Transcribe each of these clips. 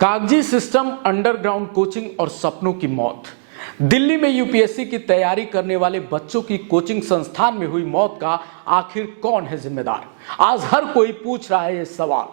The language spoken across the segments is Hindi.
कागजी सिस्टम, अंडरग्राउंड कोचिंग और सपनों की मौत। दिल्ली में यूपीएससी की तैयारी करने वाले बच्चों की कोचिंग संस्थान में हुई मौत का आखिर कौन है जिम्मेदार? आज हर कोई पूछ रहा है ये सवाल।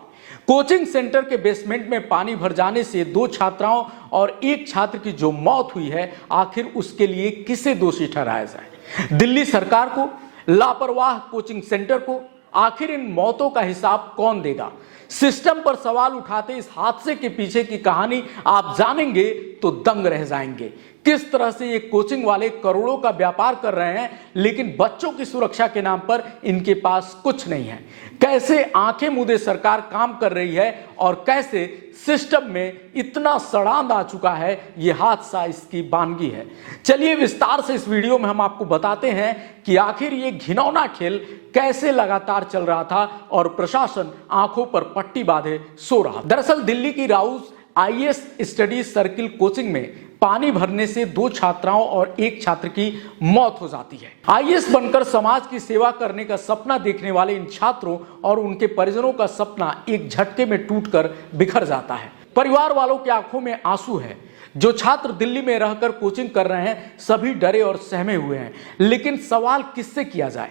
कोचिंग सेंटर के बेसमेंट में पानी भर जाने से 2 छात्राओं और 1 छात्र की जो मौत हुई है, आखिर उसके लिए किसे दोषी ठहराया जाए? दिल्ली सरकार को, लापरवाह कोचिंग सेंटर को? आखिर इन मौतों का हिसाब कौन देगा? सिस्टम पर सवाल उठाते इस हादसे के पीछे की कहानी आप जानेंगे तो दंग रह जाएंगे। किस तरह से ये कोचिंग वाले करोड़ों का व्यापार कर रहे हैं, लेकिन बच्चों की सुरक्षा के नाम पर इनके पास कुछ नहीं है। कैसे आंखें मूंदे सरकार काम कर रही है और कैसे सिस्टम में इतना सड़ांध आ चुका है, ये हादसा इसकी बानगी है। चलिए विस्तार से इस वीडियो में हम आपको बताते हैं कि आखिर ये घिनौना खेल कैसे लगातार चल रहा था और प्रशासन आंखों पर पट्टी बांधे सो रहा। दरअसल दिल्ली की Rouse IAS study circle coaching में पानी भरने से 2 छात्राओं और 1 छात्र की मौत हो जाती है। आईएएस बनकर समाज की सेवा करने का सपना देखने वाले इन छात्रों और उनके परिजनों का सपना एक झटके में टूटकर बिखर जाता है। परिवार वालों की आंखों में आंसू है। जो छात्र दिल्ली में रहकर कोचिंग कर रहे हैं, सभी डरे और सहमे हुए हैं। लेकिन सवाल किससे किया जाए,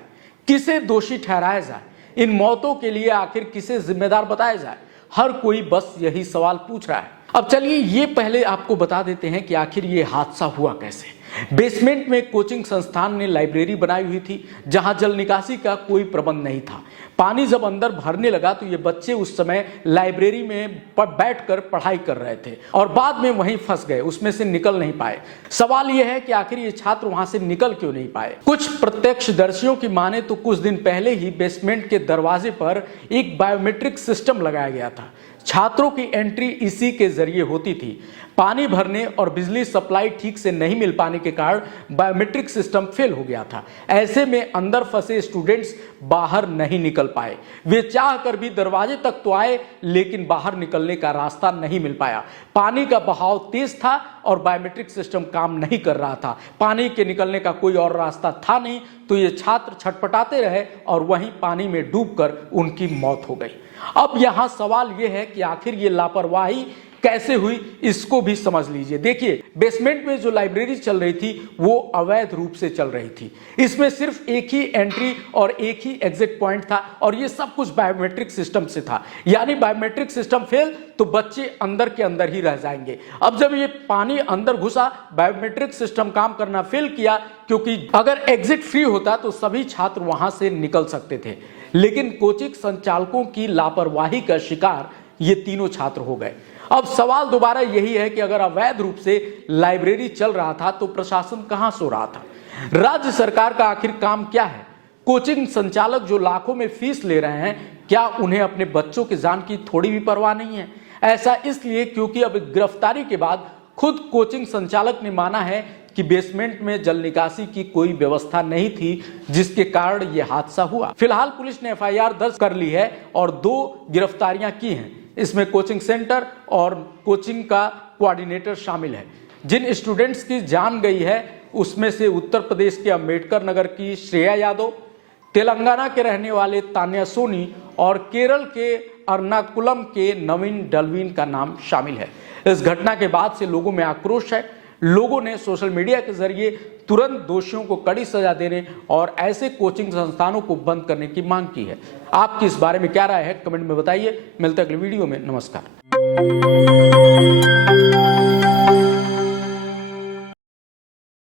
किसे दोषी ठहराया जाए? इन मौतों के लिए आखिर किसे जिम्मेदार बताया जाए? हर कोई बस यही सवाल पूछ रहा है। अब चलिए ये पहले आपको बता देते हैं कि आखिर ये हादसा हुआ कैसे। बेसमेंट में कोचिंग संस्थान ने लाइब्रेरी बनाई हुई थी, जहां जल निकासी का कोई प्रबंध नहीं था। पानी जब अंदर भरने लगा तो ये बच्चे उस समय लाइब्रेरी में बैठकर पढ़ाई कर रहे थे और बाद में वहीं फंस गए, उसमें से निकल नहीं पाए। सवाल यह है कि आखिर ये छात्र वहां से निकल क्यों नहीं पाए? कुछ प्रत्यक्षदर्शियों की माने तो कुछ दिन पहले ही बेसमेंट के दरवाजे पर एक बायोमेट्रिक सिस्टम लगाया गया था। छात्रों की एंट्री इसी के जरिए होती थी। पानी भरने और बिजली सप्लाई ठीक से नहीं मिल पाने के कारण बायोमेट्रिक सिस्टम फेल हो गया था। ऐसे में अंदर फंसे स्टूडेंट्स बाहर नहीं निकल पाए। वे चाहकर भी दरवाजे तक तो आए, लेकिन बाहर निकलने का रास्ता नहीं मिल पाया। पानी का बहाव तेज था और बायोमेट्रिक सिस्टम काम नहीं कर रहा था। पानी के निकलने का कोई और रास्ता था नहीं, तो ये छात्र छटपटाते रहे और वहीं पानी में डूबकर उनकी मौत हो गई। अब यहाँ सवाल यह है कि आखिर ये लापरवाही कैसे हुई, इसको भी समझ लीजिए। देखिए, बेसमेंट में जो लाइब्रेरी चल रही थी वो अवैध रूप से चल रही थी। इसमें सिर्फ एक ही एंट्री और एक ही एग्जिट पॉइंट था और ये सब कुछ बायोमेट्रिक सिस्टम से था। यानी बायोमेट्रिक सिस्टम फेल तो बच्चे अंदर के अंदर ही रह जाएंगे। अब जब ये पानी अंदर घुसा, बायोमेट्रिक सिस्टम काम करना फेल किया, क्योंकि अगर एग्जिट फ्री होता तो सभी छात्र वहां से निकल सकते थे। लेकिन कोचिंग संचालकों की लापरवाही का शिकार ये तीनों छात्र हो गए। अब सवाल दोबारा यही है कि अगर अवैध रूप से लाइब्रेरी चल रहा था तो प्रशासन कहां सो रहा था? राज्य सरकार का आखिर काम क्या है? कोचिंग संचालक जो लाखों में फीस ले रहे हैं, क्या उन्हें अपने बच्चों की जान की थोड़ी भी परवाह नहीं है? ऐसा इसलिए क्योंकि अब गिरफ्तारी के बाद खुद कोचिंग संचालक ने माना है कि बेसमेंट में जल निकासी की कोई व्यवस्था नहीं थी, जिसके कारण यह हादसा हुआ। फिलहाल पुलिस ने एफआईआर दर्ज कर ली है और 2 गिरफ्तारियां की हैं। इसमें कोचिंग सेंटर और कोचिंग का कोऑर्डिनेटर शामिल है। जिन स्टूडेंट्स की जान गई है उसमें से उत्तर प्रदेश के अंबेडकर नगर की श्रेया यादव, तेलंगाना के रहने वाले तान्या सोनी और केरल के अर्नाकुलम के नवीन डलवीन का नाम शामिल है। इस घटना के बाद से लोगों में आक्रोश है। लोगों ने सोशल मीडिया के जरिए तुरंत दोषियों को कड़ी सजा देने और ऐसे कोचिंग संस्थानों को बंद करने की मांग की है। आपकी इस बारे में क्या राय है, कमेंट में बताइए। मिलते हैं अगले वीडियो में। नमस्कार।